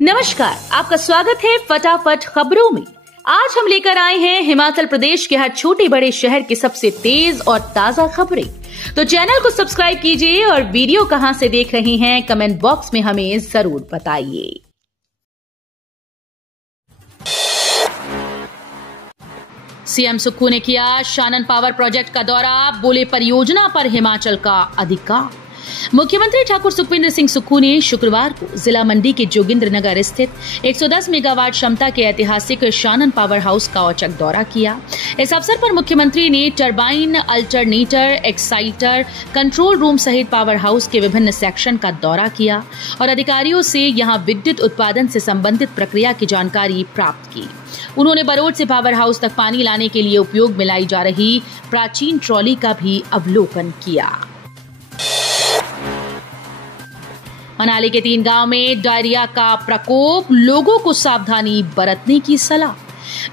नमस्कार, आपका स्वागत है फटाफट खबरों में। आज हम लेकर आए हैं हिमाचल प्रदेश के हर छोटे बड़े शहर की सबसे तेज और ताजा खबरें। तो चैनल को सब्सक्राइब कीजिए और वीडियो कहां से देख रहे हैं कमेंट बॉक्स में हमें जरूर बताइए। सीएम सुक्खू ने किया शानन पावर प्रोजेक्ट का दौरा, बोले परियोजना पर हिमाचल का अधिकार। मुख्यमंत्री ठाकुर सुखविंदर सिंह सुक्खू ने शुक्रवार को जिला मंडी के जोगिंद्रनगर स्थित 110 मेगावाट क्षमता के ऐतिहासिक शानन पावर हाउस का औचक दौरा किया। इस अवसर पर मुख्यमंत्री ने turbine, alternator, exciter, control room सहित पावर हाउस के विभिन्न सेक्शन का दौरा किया और अधिकारियों से यहां विद्युत उत्पादन से संबंधित प्रक्रिया की जानकारी प्राप्त की। उन्होंने बरोड से पावर हाउस तक पानी लाने के लिए उपयोग में लाई जा रही प्राचीन ट्रॉली का भी अवलोकन किया। मनाली के 3 गांव में डायरिया का प्रकोप, लोगों को सावधानी बरतने की सलाह।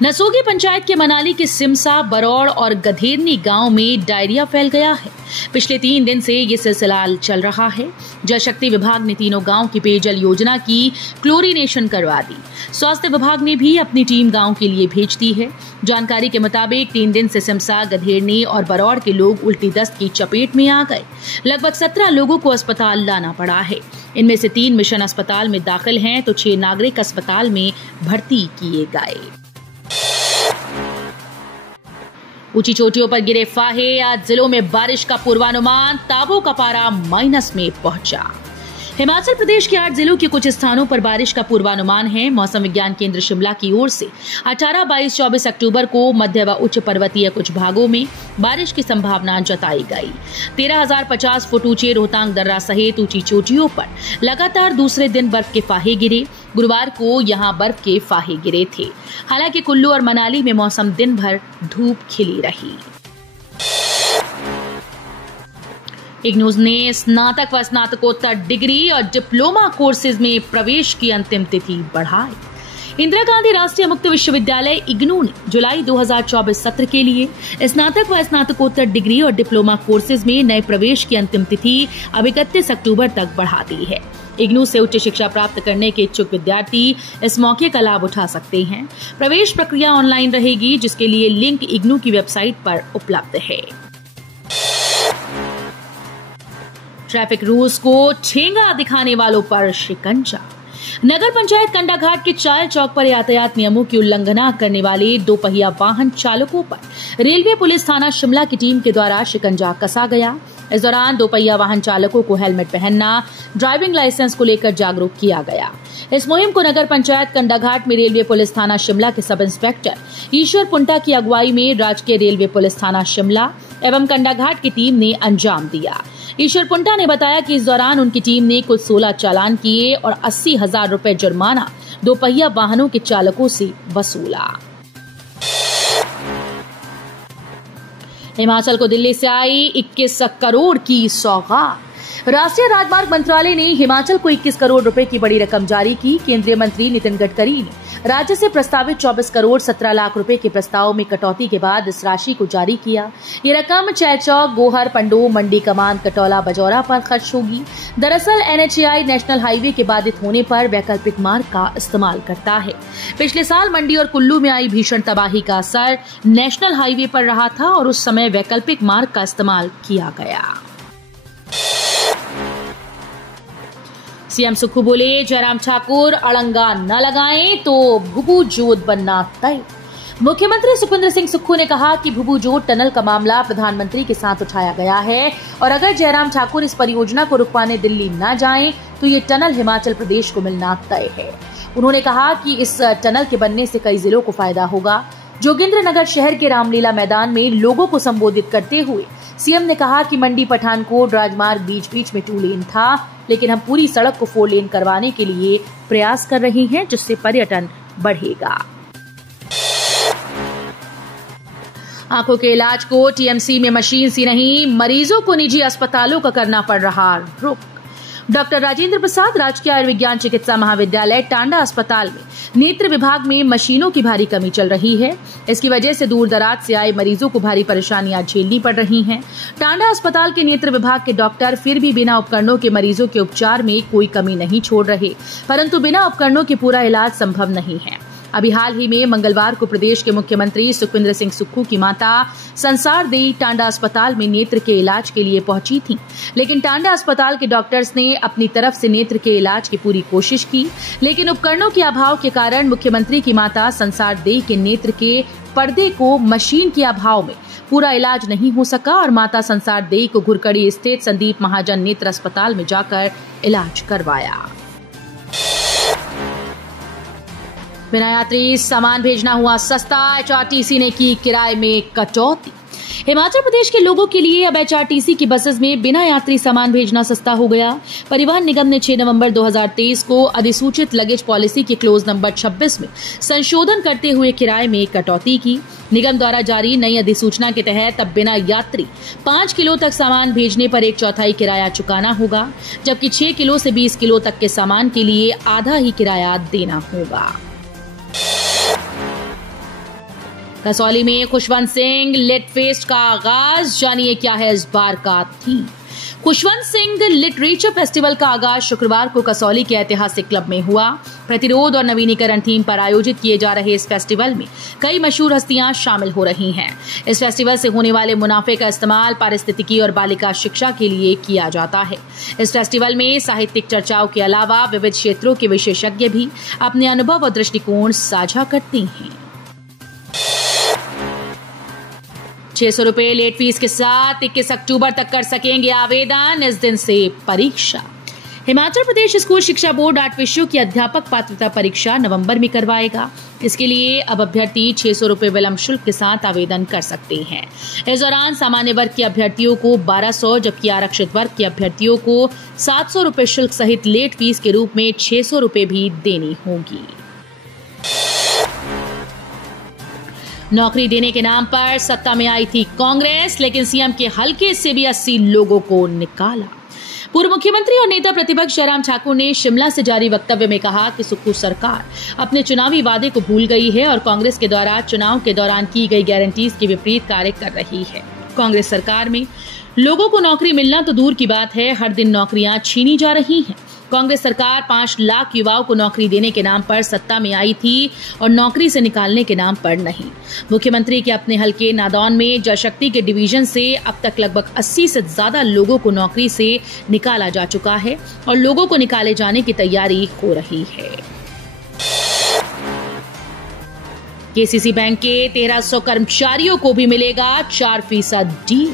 नसोगी पंचायत के मनाली के सिमसा, बरौड़ और गधेरनी गांव में डायरिया फैल गया है। पिछले 3 दिन से ये सिलसिला चल रहा है। जल शक्ति विभाग ने तीनों गांव की पेयजल योजना की क्लोरीनेशन करवा दी। स्वास्थ्य विभाग ने भी अपनी टीम गांव के लिए भेज दी है। जानकारी के मुताबिक 3 दिन से सिमसा, गधेरनी और बरौड़ के लोग उल्टी दस्त की चपेट में आ गए। लगभग 17 लोगों को अस्पताल लाना पड़ा है। इनमें से 3 मिशन अस्पताल में दाखिल हैं तो 6 नागरिक अस्पताल में भर्ती किए गए। ऊंची चोटियों पर गिरे फाहे, आज जिलों में बारिश का पूर्वानुमान, ताबो का पारा माइनस में पहुंचा। हिमाचल प्रदेश के 8 जिलों के कुछ स्थानों पर बारिश का पूर्वानुमान है। मौसम विज्ञान केंद्र शिमला की ओर से 18, 22, 24 अक्टूबर को मध्य व उच्च पर्वतीय कुछ भागों में बारिश की संभावना जताई गई। 13,050 फुट ऊंचे रोहतांग दर्रा सहित ऊंची चोटियों पर लगातार दूसरे दिन बर्फ के फाहे गिरे। गुरुवार को यहां बर्फ के फाहे गिरे थे। हालांकि कुल्लू और मनाली में मौसम दिन भर धूप खिली रही। इग्नू ने स्नातक व स्नातकोत्तर डिग्री और डिप्लोमा कोर्सेज में प्रवेश की अंतिम तिथि बढ़ाई। इंदिरा गांधी राष्ट्रीय मुक्त विश्वविद्यालय इग्नू ने जुलाई 2024 सत्र के लिए स्नातक व स्नातकोत्तर डिग्री और डिप्लोमा कोर्सेज में नए प्रवेश की अंतिम तिथि अब 31 अक्टूबर तक बढ़ा दी है। इग्नू से उच्च शिक्षा प्राप्त करने के इच्छुक विद्यार्थी इस मौके का लाभ उठा सकते हैं। प्रवेश प्रक्रिया ऑनलाइन रहेगी, जिसके लिए लिंक इग्नू की वेबसाइट पर उपलब्ध है। ट्रैफिक रूल्स को ठेंगा दिखाने वालों पर शिकंजा। नगर पंचायत कंडाघाट के चायल चौक पर यातायात नियमों की उल्लंघना करने वाले 2 पहिया वाहन चालकों पर रेलवे पुलिस थाना शिमला की टीम के द्वारा शिकंजा कसा गया। इस दौरान 2 पहिया वाहन चालकों को हेलमेट पहनना, ड्राइविंग लाइसेंस को लेकर जागरूक किया गया। इस मुहिम को नगर पंचायत कंडाघाट में रेलवे पुलिस थाना शिमला के सब इंस्पेक्टर ईश्वर पुंटा की अगुवाई में राजकीय रेलवे पुलिस थाना शिमला एवं कंडाघाट की टीम ने अंजाम दिया। ईश्वर पुंटा ने बताया कि इस दौरान उनकी टीम ने कुल 16 चालान किए और 80,000 रुपए जुर्माना 2 पहिया वाहनों के चालकों से वसूला। हिमाचल को दिल्ली से आई 21 करोड़ की सौगात। राष्ट्रीय राजमार्ग मंत्रालय ने हिमाचल को 21 करोड़ रुपए की बड़ी रकम जारी की। केंद्रीय मंत्री नितिन गडकरी ने राज्य से प्रस्तावित 24 करोड़ 17 लाख रुपए के प्रस्ताव में कटौती के बाद इस राशि को जारी किया। ये रकम चैचौक, गोहर, पंडोह, मंडी कमान, कटौला, बजौरा पर खर्च होगी। दरअसल NHAI नेशनल हाईवे के बाधित होने पर वैकल्पिक मार्ग का इस्तेमाल करता है। पिछले साल मंडी और कुल्लू में आई भीषण तबाही का असर नेशनल हाईवे पर रहा था और उस समय वैकल्पिक मार्ग का इस्तेमाल किया गया। सीएम सुक्खू बोले, जयराम ठाकुर अड़ंगा न लगाएं तो भुभू जोत बनना तय। मुख्यमंत्री सुखविंदर सिंह सुक्खू ने कहा कि भुभू जोत टनल का मामला प्रधानमंत्री के साथ उठाया गया है और अगर जयराम ठाकुर इस परियोजना को रुकवाने दिल्ली न जाएं तो ये टनल हिमाचल प्रदेश को मिलना तय है। उन्होंने कहा कि इस टनल के बनने से कई जिलों को फायदा होगा। जोगिंद्रनगर शहर के रामलीला मैदान में लोगों को संबोधित करते हुए सीएम ने कहा कि मंडी पठानकोट राजमार्ग बीच बीच में 2 लेन था, लेकिन हम पूरी सड़क को 4 लेन करवाने के लिए प्रयास कर रहे हैं, जिससे पर्यटन बढ़ेगा। आंखों के इलाज को टीएमसी में मशीन सी नहीं, मरीजों को निजी अस्पतालों का करना पड़ रहा रुख। डॉक्टर राजेंद्र प्रसाद राजकीय आयुर्विज्ञान चिकित्सा महाविद्यालय टांडा अस्पताल में नेत्र विभाग में मशीनों की भारी कमी चल रही है। इसकी वजह से दूर दराज से आए मरीजों को भारी परेशानियां झेलनी पड़ रही हैं। टांडा अस्पताल के नेत्र विभाग के डॉक्टर फिर भी बिना उपकरणों के मरीजों के उपचार में कोई कमी नहीं छोड़ रहे, परंतु बिना उपकरणों के पूरा इलाज संभव नहीं है। अभी हाल ही में मंगलवार को प्रदेश के मुख्यमंत्री सुखविंदर सिंह सुक्खू की माता संसार देई टांडा अस्पताल में नेत्र के इलाज के लिए पहुंची थी, लेकिन टांडा अस्पताल के डॉक्टर्स ने अपनी तरफ से नेत्र के इलाज की पूरी कोशिश की, लेकिन उपकरणों के अभाव के कारण मुख्यमंत्री की माता संसार देई के नेत्र के पर्दे को मशीन के अभाव में पूरा इलाज नहीं हो सका और माता संसार देई को घुरकड़ी स्थित संदीप महाजन नेत्र अस्पताल में जाकर इलाज करवाया। बिना यात्री सामान भेजना हुआ सस्ता, HRTC ने की किराए में कटौती। हिमाचल प्रदेश के लोगों के लिए अब HRTC की बसेस में बिना यात्री सामान भेजना सस्ता हो गया। परिवहन निगम ने 6 नवंबर 2023 को अधिसूचित लगेज पॉलिसी के क्लोज नंबर 26 में संशोधन करते हुए किराए में कटौती की। निगम द्वारा जारी नई अधिसूचना के तहत अब बिना यात्री 5 किलो तक सामान भेजने पर 1/4 किराया चुकाना होगा, जबकि 6 किलो से 20 किलो तक के सामान के लिए आधा ही किराया देना होगा। कसौली में खुशवंत सिंह लिट फेस्ट का आगाज, जानिए क्या है इस बार का theme. Khushwant Singh literature festival का आगाज शुक्रवार को कसौली के ऐतिहासिक क्लब में हुआ। प्रतिरोध और नवीनीकरण थीम पर आयोजित किए जा रहे इस फेस्टिवल में कई मशहूर हस्तियां शामिल हो रही हैं। इस फेस्टिवल से होने वाले मुनाफे का इस्तेमाल पारिस्थितिकी और बालिका शिक्षा के लिए किया जाता है। इस फेस्टिवल में साहित्यिक चर्चाओं के अलावा विविध क्षेत्रों के विशेषज्ञ भी अपने अनुभव और दृष्टिकोण साझा करते हैं। 600 रुपए लेट फीस के साथ 21 अक्टूबर तक कर सकेंगे आवेदन, इस दिन से परीक्षा। हिमाचल प्रदेश स्कूल शिक्षा बोर्ड 8 विषयों की अध्यापक पात्रता परीक्षा नवंबर में करवाएगा। इसके लिए अब अभ्यर्थी 600 रुपए विलंब शुल्क के साथ आवेदन कर सकते हैं। इस दौरान सामान्य वर्ग के अभ्यर्थियों को 1200, जबकि आरक्षित वर्ग के अभ्यर्थियों को 700 रुपए शुल्क सहित लेट फीस के रूप में 600 रुपए भी देनी होगी। नौकरी देने के नाम पर सत्ता में आई थी कांग्रेस, लेकिन सीएम के हलके से भी 80 लोगों को निकाला। पूर्व मुख्यमंत्री और नेता प्रतिपक्ष जयराम ठाकुर ने शिमला से जारी वक्तव्य में कहा कि सुक्खू सरकार अपने चुनावी वादे को भूल गई है और कांग्रेस के द्वारा चुनाव के दौरान की गई गारंटीज के विपरीत कार्य कर रही है। कांग्रेस सरकार में लोगों को नौकरी मिलना तो दूर की बात है, हर दिन नौकरियां छीनी जा रही हैं। कांग्रेस सरकार 5 लाख युवाओं को नौकरी देने के नाम पर सत्ता में आई थी और नौकरी से निकालने के नाम पर नहीं। मुख्यमंत्री के अपने हलके नादौन में जल शक्ति के डिवीजन से अब तक लगभग 80 से ज्यादा लोगों को नौकरी से निकाला जा चुका है और लोगों को निकाले जाने की तैयारी हो रही है। केसीसी बैंक के 1300 कर्मचारियों को भी मिलेगा 4% डीए।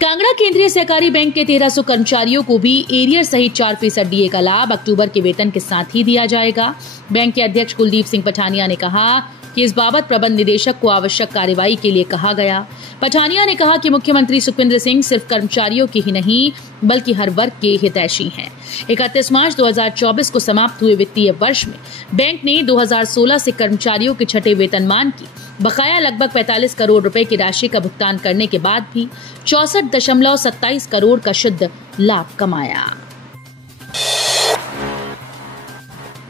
कांगड़ा केंद्रीय सहकारी बैंक के 1300 कर्मचारियों को भी एरियर सहित 4% डीए का लाभ अक्टूबर के वेतन के साथ ही दिया जाएगा। बैंक के अध्यक्ष कुलदीप सिंह पठानिया ने कहा कि इस बाबत प्रबंध निदेशक को आवश्यक कार्रवाई के लिए कहा गया। पठानिया ने कहा कि मुख्यमंत्री सुखविंदर सिंह सिर्फ कर्मचारियों के ही नहीं बल्कि हर वर्ग के हितैषी हैं। 31 मार्च 2024 को समाप्त हुए वित्तीय वर्ष में बैंक ने 2016 से कर्मचारियों के छठे वेतनमान की बकाया लगभग 45 करोड़ रुपए की राशि का भुगतान करने के बाद भी 64.27 करोड़ का शुद्ध लाभ कमाया।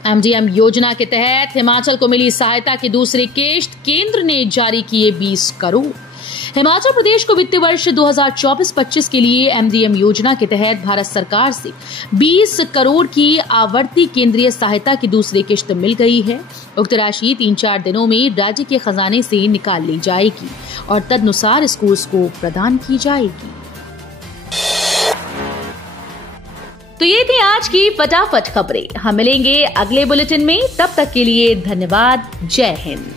एमडीएम योजना के तहत हिमाचल को मिली सहायता की दूसरी किश्त, केंद्र ने जारी किए 20 करोड़। हिमाचल प्रदेश को वित्तीय वर्ष 2024-25 के लिए एमडीएम योजना के तहत भारत सरकार से 20 करोड़ की आवर्ती केंद्रीय सहायता की दूसरी किश्त मिल गई है। उक्त राशि 3-4 दिनों में राज्य के खजाने से निकाल ली जाएगी और तदनुसार स्कूल्स को प्रदान की जाएगी। तो ये थी आज की फटाफट खबरें। हम मिलेंगे अगले बुलेटिन में, तब तक के लिए धन्यवाद। जय हिंद।